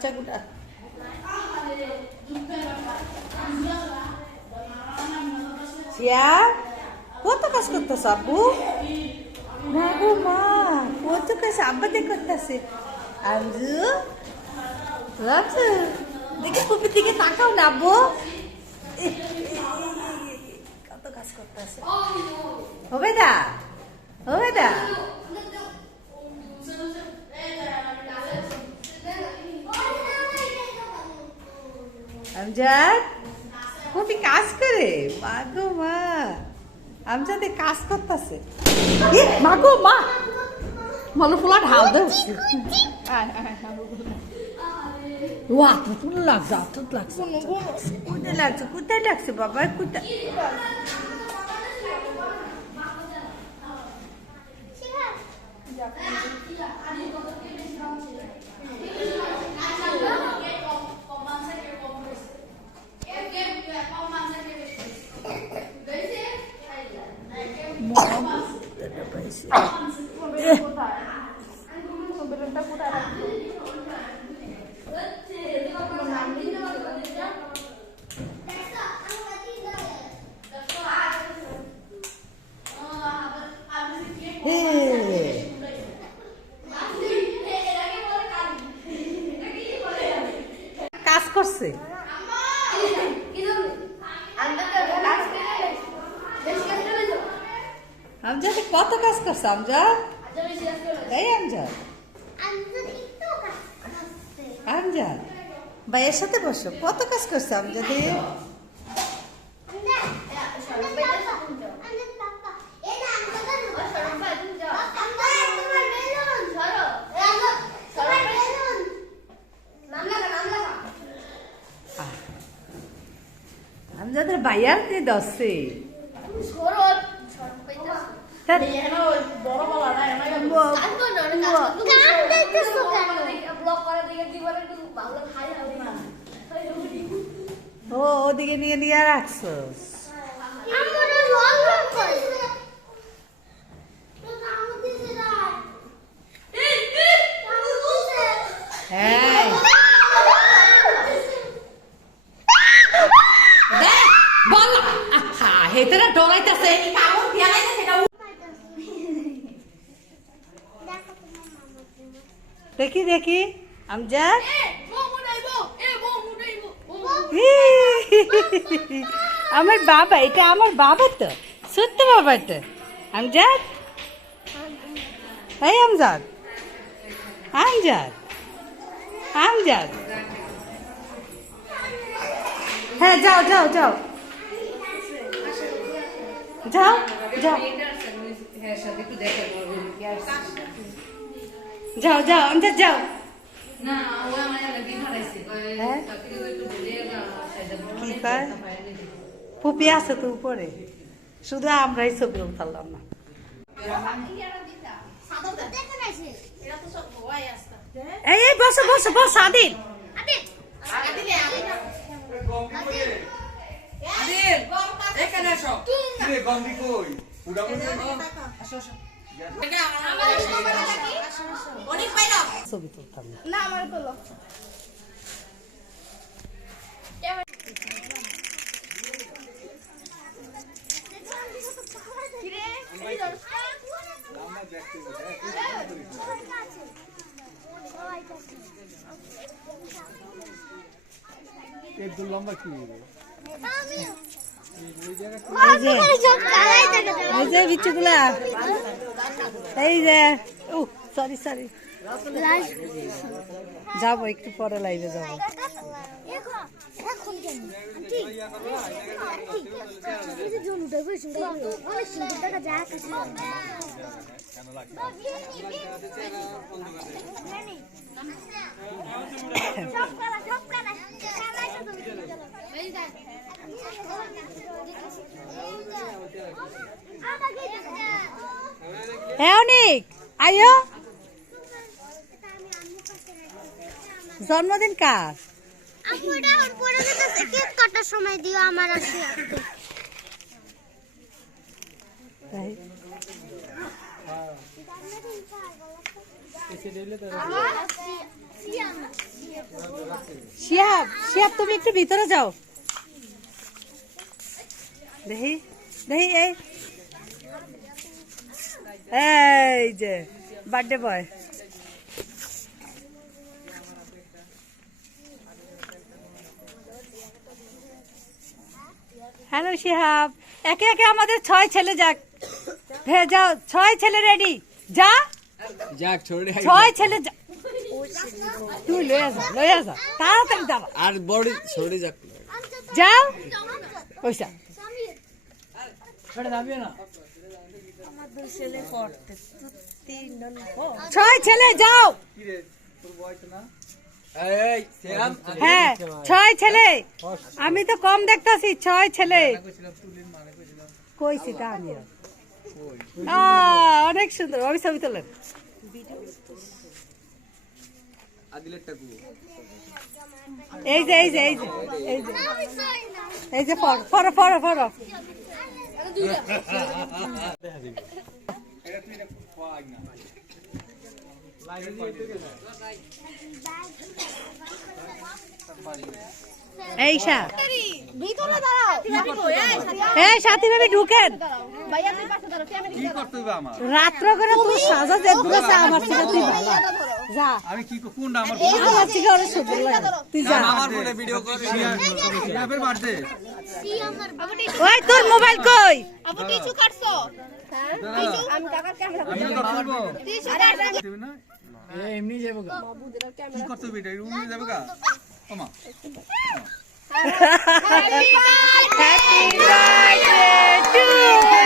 বাচ্চাগুলা শিয়া কত কাজ করতেছ আব্বু? মা গো মা, কত কাজ আব্বা দিয়ে করতেছে। আঞ্জু রাজু দেখি পুপির দিকে তাকাও না আব্বু, কত কাজ করতেছে। হবে দা, হবে দা। আমজাদ পুপি কাজ করে, মা গো মা, আমজাদে কাজ করতেছে। মা গো মা, মনে ফুলা ঢাল দে। ওয়া তুই লাগছে, তুই লাগছে, কোথায় লাগছে, কোথায় লাগছে বাবা, কোথায়? কাজ করছে আমজাদ, কত কাজ করছে আমজাদ? এই আমজাদ, আমজাদ ভাইয়ের সাথে বসো, কত কাজ করছে আমজাদে? আমজাদের ভাইয়ার দিয়ে দশে ও ওদিকে নিয়ে নিয়ে রাখছো। হ্যাঁ বল, আচ্ছা হেতেরা ডরাইতেছে। দেখি দেখি আমজাদ, আমার বাবা, এটা আমার বাবা তো, সত্য বাবা তো। আমজাদ, এই আমজাদ, আমজাদ, আমজাদ, হ্যাঁ যাও যাও যাও যাও যাও যাও যাও আমজাদ যাও। কি কয় পুপি আছে তো উপরে, শুধু আমরাই ছবি উঠালাম না। এই এই বসো বসো বসো আদিল, ছবি তুলতাম না। লম্বা কি এই যে বিচুগুলা, এই যে সরি সরি, যাবো একটু পরে লাইভে যাবো। অনিক আয়ো, জন্মদিন কার? কেক কাটার সময় দিও আমার আছে। শিয়াব শিয়াব তুমি একটু ভিতরে যাও দেখি দেখি এই যে বার্থডে বয় হ্যালো শিহাব একে একে আমাদের 6 ছেলে যাক হ্যাঁ যাও 6 ছেলে রেডি যা যাক ছোড়ে 6 ছেলে তুই লয়ে যা তাড়াতাড়ি যাবা আর বড়ি ছোড়ে যাক যাও পয়সা ছোড়ে যাবে না আমাদের ছেলে করতে 6 ছেলে যাও কি রে তোর বয়স না এই শ্যাম হ্যাঁ 6 ছেলে আমি তো কম দেখতাছি 6 ছেলে কইছি তা আমি অনেক সুন্দর আমি ছবি তোলেন আদিলের টাকু এই যে এই যে এই যে এই যে এই যে ফটো ফটো ফটো এই সা ভিতরে দাঁড়াও এই সাথী ভাবে ঢুকেন ভাইয়া তুই পাশে দাঁড়াও ক্যামেরা কি করতে হবে আমার রাত্র করে তুই সাজা যেগুলো আমার থেকে তুই ভালো যা আমি কি কোনটা আমার আমার থেকে অনেক সুন্দর লাগে তুই যা আমার ফটো ভিডিও কর শিয়াবের বার্থডে সি আমার বাবু ওই তোর মোবাইল কই আবু টিস্যু কাটছো হ্যাঁ টিস্যু আমি কাকার ক্যামেরা আমি তো তুলবো টিস্যু কাটছো দেবে না এমনি যাবে গা কি করতে হবে এটা এমনি যাবে গা ওমা Happy birthday to you.